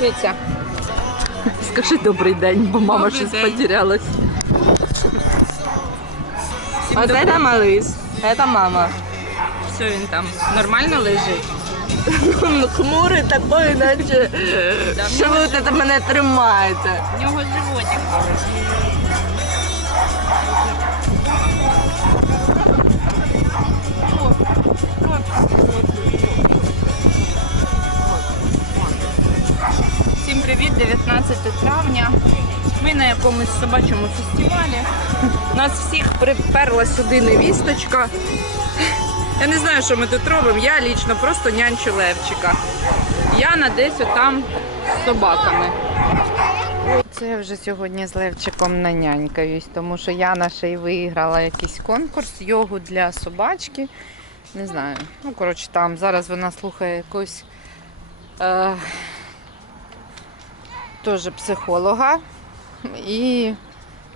Дивіться. Скажи добрий день, бо мама Добрий щось день. потерялась. Ось це малис, це мама. Все, він там нормально лежить. Ну, хмурий такий, наче. Що ви тут мене тримаєте? В нього животик. Якомусь собачому фестивалі. Нас всіх приперла сюди невісточка. Я не знаю, що ми тут робимо. Я лічно просто нянчу Левчика. Яна десь отам з собаками. Це я вже сьогодні з Левчиком нанянькаюсь, тому що Яна ще й виграла якийсь конкурс йогу для собачки. Не знаю. Ну, коротше, там зараз вона слухає якогось е, теж психолога. І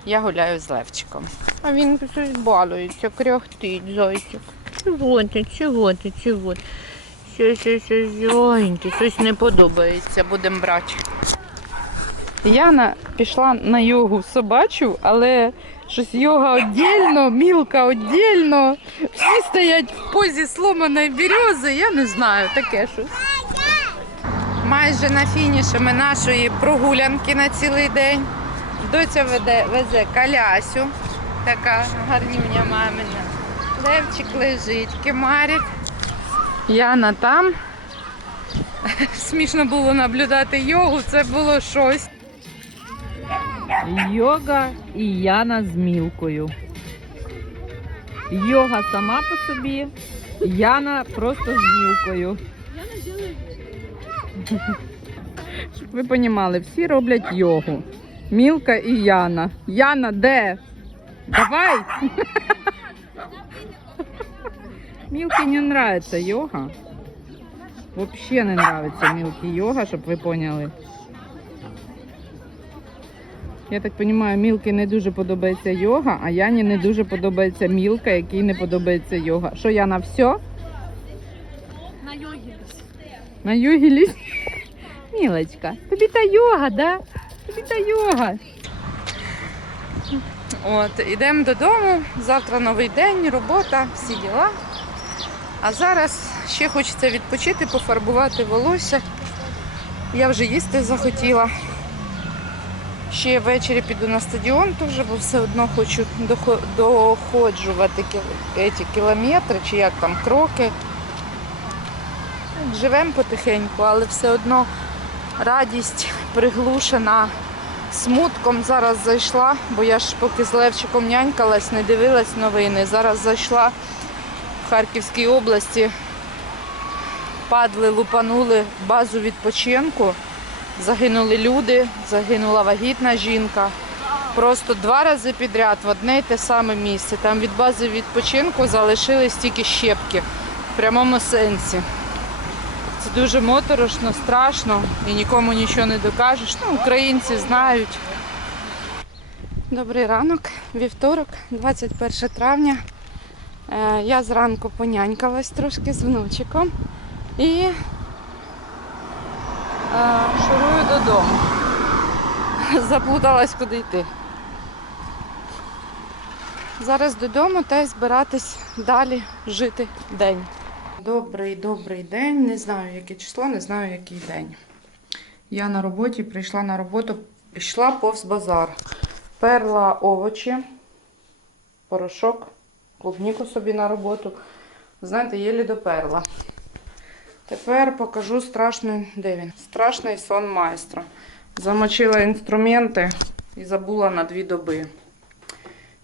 я гуляю з Левчиком. А він щось балується, кряхтить зайчик. Чого ти, чого ти, чого ти? Що, що, що, зайенький, щось не подобається, будемо брати. Яна пішла на йогу собачу, але щось йога віддільно, мілка віддільно. Всі стоять в позі сломаної берези, я не знаю, таке щось. Майже на фініші ми нашої прогулянки на цілий день. Доця веде, везе калясю, така гарнюня мамина. Левчик лежить, кемарить. Яна там. Смішно було наблюдати йогу, це було щось. Йога і Яна з мілкою. Йога сама по собі, Яна просто з мілкою. Щоб ви розуміли, всі роблять йогу. Мілка і Яна. Яна, де? Давай! Мілки не нравится йога. Вообще не нравится Мілки йога, щоб ви поняли. Я так розумію, Мілки не дуже подобається йога, а Яні не дуже подобається Мілка, якій не подобається йога. Що Яна, все? На йогі. На йогі лізь? Мілочка, тобі та йога, да? Тобі йога. От, ідемо додому. Завтра новий день, робота, всі діла. А зараз ще хочеться відпочити, пофарбувати волосся. Я вже їсти захотіла. Ще ввечері піду на стадіон теж, бо все одно хочу доходжувати ці кілометри, чи як там кроки. Живемо потихеньку, але все одно радість приглушена смутком. Зараз зайшла, бо я ж поки з Левчиком нянькалась, не дивилась новини. Зараз зайшла в Харківській області, падли, лупанули базу відпочинку. Загинули люди, загинула вагітна жінка. Просто два рази підряд в одне й те саме місце. Там від бази відпочинку залишились тільки щепки в прямому сенсі. Це дуже моторошно, страшно і нікому нічого не докажеш. Ну, українці знають. Добрий ранок, вівторок, 21 травня. Е, Я зранку понянькалась трошки з внучиком і е, шурую додому. Заплуталась, куди йти. Зараз додому та й збиратись далі жити день. Добрий, добрий день. Не знаю, яке число, не знаю, який день. Я на роботі прийшла на роботу, йшла повз базар. Перла овочі, порошок, клубніку собі на роботу. Знаєте, єлі доперла. Тепер покажу страшний, де він? Страшний сон майстра. Замочила інструменти і забула на дві доби.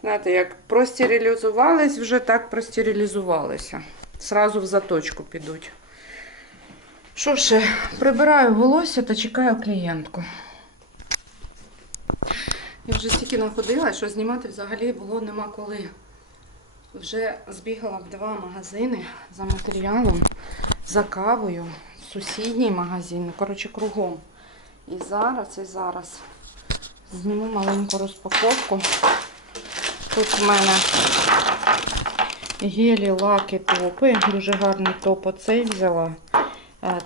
Знаєте, як простерилізувались, вже так простерилізувалися. Сразу в заточку підуть. Що ще? Прибираю волосся та чекаю клієнтку. Я вже стільки находила, що знімати взагалі було нема коли. Вже збігала в два магазини за матеріалом, за кавою, сусідній магазин, ну, коротше, кругом. І зараз, і зараз зніму маленьку розпаковку. Тут в мене гелі, лаки, топи. Дуже гарний топ оцей взяла.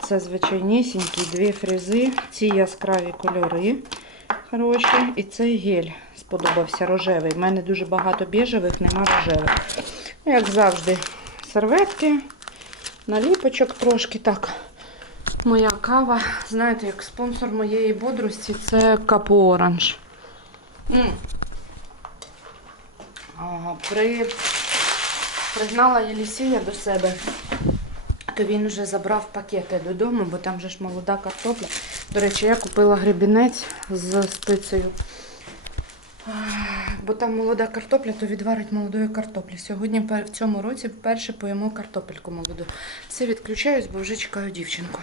Це звичайнісінькі дві фрези, ці яскраві кольори хороші. І цей гель сподобався рожевий. У мене дуже багато біжевих, нема рожевих. Ну, Як завжди, серветки, наліпочок трошки так. Моя кава, знаєте, як спонсор моєї бодрості, це Капу Оранж. При... Пригнала Єлісія до себе, то він вже забрав пакети додому, бо там же ж молода картопля. До речі, я купила гребінець з стицею. Бо там молода картопля, то відварить молодої картоплі. Сьогодні в цьому році вперше поїмо картопельку молоду. Все відключаюсь, бо вже чекаю дівчинку.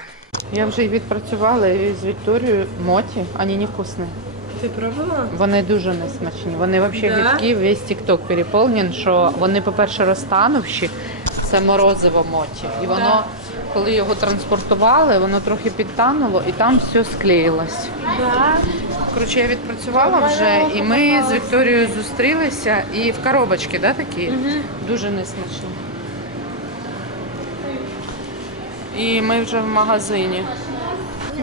Я вже і відпрацювала з Вікторією моті, вони не вкусні. Ти пробувала? Вони дуже несмачні. Вони взагалі Да? гидкі, весь тікток переповнен, що вони, по-перше, розтанувші, це морозиво моті. І воно, коли його транспортували, воно трохи підтануло і там все склеїлось. Да. Коротше, я відпрацювала вже, і ми з Вікторією зустрілися і в коробочки, да, такі? Дуже несмачні. І ми вже в магазині.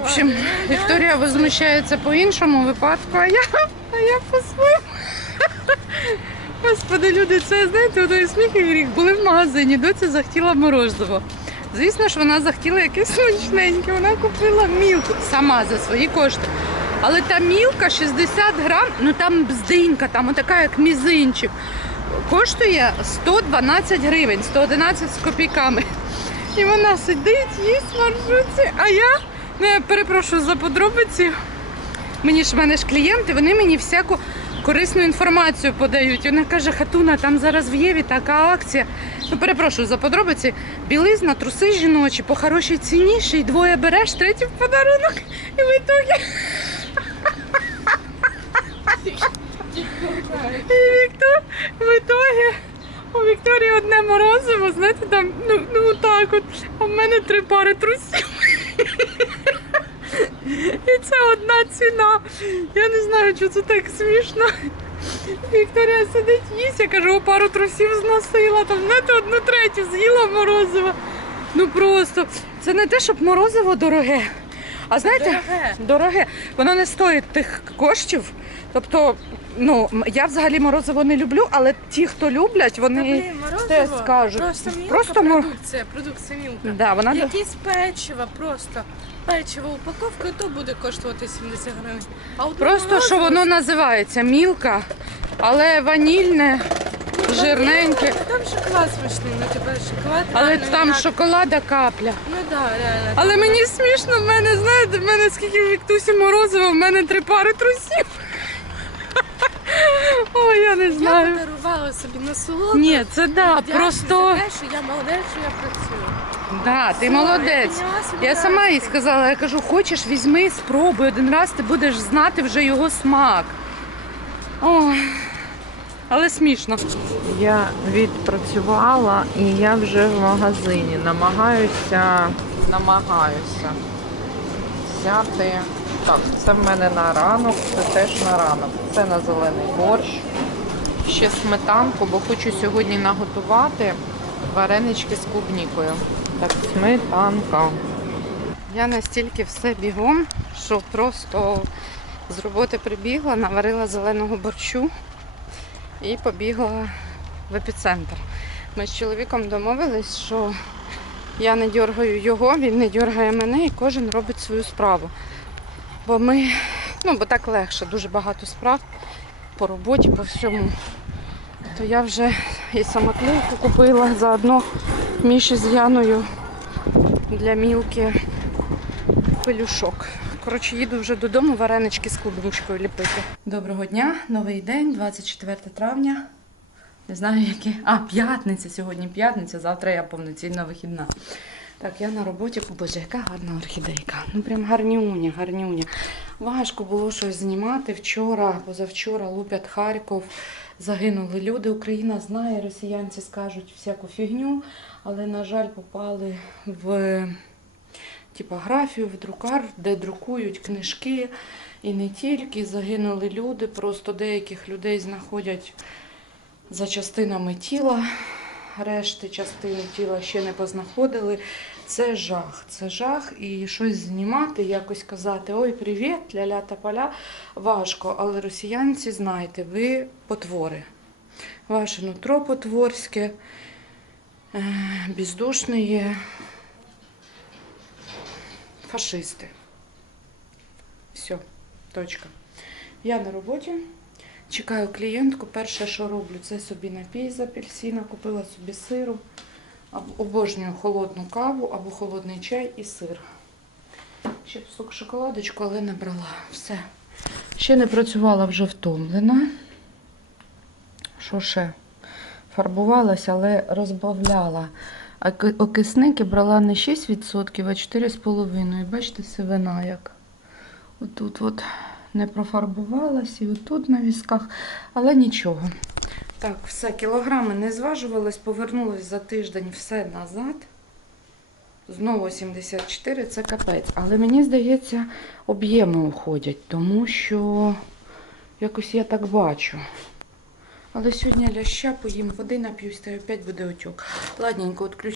Общем, Вікторія возмущається по іншому випадку, а я, а я по своєму. Господи, люди, це знаєте, той сміх і гріх. Були в магазині, доця захотіла морозиво. Звісно ж, вона захотіла якесь смачненьке. Вона купила мілку сама за свої кошти. Але та мілка 60 грам, ну там бздинька, там отака як мізинчик. Коштує 112 гривень, 111 з копійками. І вона сидить, їсть в маршрутці, а я, ну я перепрошую за подробиці. Мені ж в мене ж клієнти, вони мені всяку корисну інформацію подають. Вона каже, хатуна, там зараз в Єві така акція. Ну, перепрошую за подробиці. Білизна, труси жіночі по хорошій ціні, ще й двоє береш, третій в подарунок. І в ітогі. І Віктор, в ітогі у Вікторії одне морозиво, знаєте, там, ну, ну так от, а в мене три пари трусів. І це одна ціна. Я не знаю, що це так смішно. Вікторія сидить, їсть, я кажу, «О, пару трусів зносила, там знаєте, одну третю з'їла морозиво. Ну просто, це не те, щоб морозиво дороге. А знаєте, Дороге. дороге, воно не стоїть тих коштів. Тобто, ну, м- я взагалі морозиво не люблю, але ті, хто люблять, вони те скажуть. Просто мілка Просто мор- продукція, продукція мілка. Да, вона Якісь печиво просто. Печиво упаковка, то буде коштувати 70 гривень. А от Просто морозиво- що воно називається мілка, але ванільне, жирненьке. Там шоколад смачний, ну тебе шоколад. Але реально там як- шоколада капля. Ну да, реально. Але мені смішно, в мене, знаєте, в мене скільки в Віктусі морозива, в мене три пари трусів. Я не Я подарувала собі на солодку. Ні, це да, Вдячна просто за те, що я молодець, що я працюю. да, ти Все, я молодець. підняла собі Я сама їй настрій. сказала, я кажу, хочеш, візьми, спробуй, один раз ти будеш знати вже його смак. Ой, але смішно. Я відпрацювала і я вже в магазині. Намагаюся, намагаюся взяти. Так, це в мене на ранок, це теж на ранок. Це на зелений борщ. Ще сметанку, бо хочу сьогодні наготувати варенички з клубнікою. Так, сметанка. Я настільки все бігом, що просто з роботи прибігла, наварила зеленого борщу і побігла в епіцентр. Ми з чоловіком домовились, що я не дергаю його, він не дергає мене і кожен робить свою справу. Бо ми, ну бо так легше, дуже багато справ по роботі, по всьому. То я вже і самоклейку купила заодно Міші з Яною для мілки пелюшок. Коротше, їду вже додому варенички з клубничкою ліпити. Доброго дня, новий день, 24 травня. Не знаю, яке. А, п'ятниця сьогодні п'ятниця, завтра я повноцінна вихідна. Так, я на роботі, боже, яка гарна орхідейка. Ну прям гарнюня, гарнюня. Важко було щось знімати. Вчора, позавчора лупять Харків, загинули люди. Україна знає, росіянці скажуть всяку фігню, але, на жаль, попали в типографію, в друкар, де друкують книжки. І не тільки загинули люди, просто деяких людей знаходять за частинами тіла. Решти частини тіла ще не познаходили. Це жах, це жах, і щось знімати, якось казати Ой, привіт, ля-ля та поля. Важко, але росіянці, знайте, ви потвори. Ваше нутро потворське, е, бездушне є фашисти. Все, точка. Я на роботі. Чекаю клієнтку. Перше, що роблю, це собі напій з апельсина. Купила собі сиру. Обожнюю холодну каву або холодний чай і сир. Ще б сок шоколадочку, але не брала. Все. Ще не працювала, вже втомлена. Що ще? Фарбувалася, але розбавляла. Окисники брала не 6%, а 4,5%. І бачите, сивина як. Отут от не профарбувалась і отут на візках, але нічого. Так, все, кілограми не зважувались, повернулись за тиждень все назад. Знову 74, це капець. Але мені здається, об'єми уходять, тому що якось я так бачу. Але сьогодні ляща поїм води нап'юсь, та й опять буде отек. Ладненько, відключу.